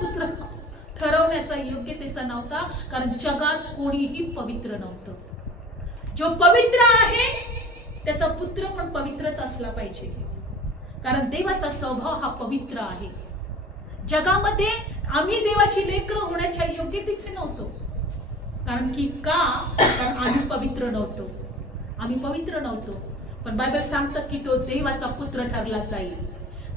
पुत्र ठरवण्याचा योग्यतेचा नव्हता, कारण जगात कोणीही पवित्र नव्हतं. जो पवित्र आहे त्याचा पुत्र पण पवित्रच असला पाहिजे, कारण देवाचा स्वभाव हा पवित्र आहे. जगामध्ये आम्ही देवाची लेकरं होण्याच्या योग्यतेचे नव्हतो. कारण आम्ही पवित्र नव्हतो. पण बायबल सांगतं की तो देवाचा पुत्र ठरला जाईल,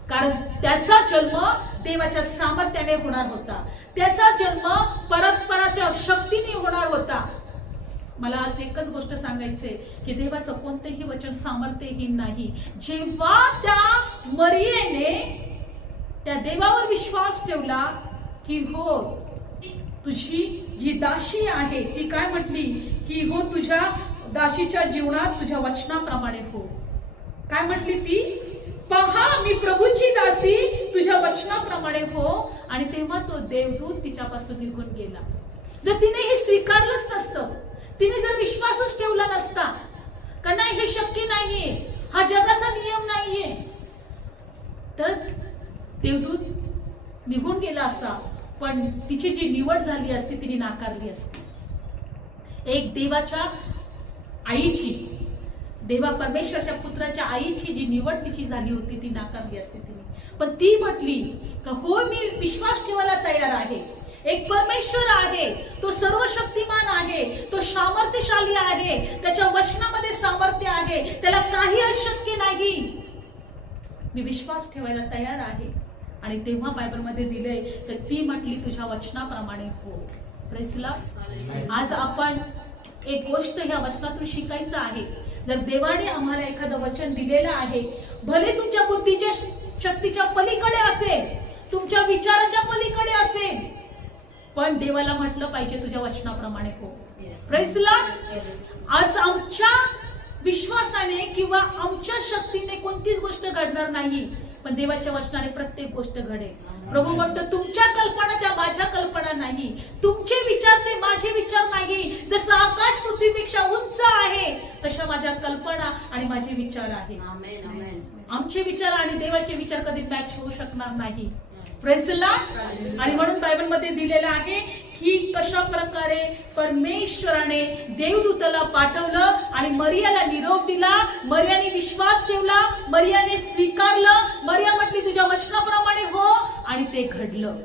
कारण त्याचा जन्म देवाच्या सामर्थ्याने होणार होता. त्याचा जन्म परस्पराच्या शक्तीने होणार होता. मला आज एकच गोष्ट सांगायचे की देवाचं कोणतेही वचन सामर्थ्यहीन नाही. जेव्हा त्या मरियेने त्या देवावर विश्वास ठेवला की हो, तुझी जी दासी आहे ती काय म्हटली की हो, तुझ्या दासीच्या जीवनात तुझ्या वचनाप्रमाणे हो. काय म्हटली ती? पहा, मी प्रभूची दासी, तुझ्या वचनाप्रमाणे हो. आणि तेव्हा तो देवदूत तिच्यापासून निघून गेला. जर तिने हे स्वीकारलंच नसतं, तिने जर विश्वासच ठेवला नसता का नाही हे शक्य नाहीये, हा जगाचा नियम नाहीये, तर देवदूत निघून गेला असता. पण तिची जी निवड झाली असती तिने नाकारली असती. एक देवाच्या आईची, देवा परमेश्वराच्या पुत्राच्या आईची जी निवड तिची झाली होती ती नाकारली असती तिने. पण ती म्हटली का हो, मी विश्वास ठेवायला तयार आहे. एक परमेश्वर आहे, तो सर्वशक्तिमान आहे, तो सामर्थ्यशाली आहे, त्याच्या वचनामध्ये सामर्थ्य आहे, त्याला काही अशक्य नाही. मी विश्वास ठेवायला तयार आहे. आणि तेव्हा बायबलमध्ये दिले तर ती म्हटली तुझ्या वचनाप्रमाणे हो. Praise Lord. आज आपण एक गोष्ट ह्या वचनातून शिकायचं आहे. जर देवाने आम्हाला एखादं वचन दिलेलं आहे, भले तुमच्या बुद्धीच्या शक्तीच्या पलीकडे असेल, तुमच्या विचाराच्या पलीकडे असेल, पण देवाला म्हटलं पाहिजे तुझ्या वचनाप्रमाणे हो. Praise Lord. आज आमच्या विश्वासाने किंवा आमच्या शक्तीने कोणतीच गोष्ट घडणार नाही, पण देवाच्या वचनाने प्रत्येक गोष्ट घडेल. प्रभू म्हणतो तुमच्या कल्पना त्या माझ्या कल्पना नाही, तुमचे विचार ते माझे विचार नाही. जसं आकाश पृथ्वीपेक्षा उंच आहे तशा माझ्या कल्पना आणि माझे विचार आहे. आमचे विचार आणि देवाचे विचार कधी मॅच होऊ शकणार नाही. Praise Lord. आणि म्हणून बायबल मध्ये दिलेलं आहे की कशा प्रकारे परमेश्वराने देवदूताला पाठवलं आणि मरियाला निरोप दिला. मरियाने विश्वास ठेवला, मरियाने स्वीकारलं. मरिया म्हटली तुझ्या वचनाप्रमाणे हो, आणि ते घडलं.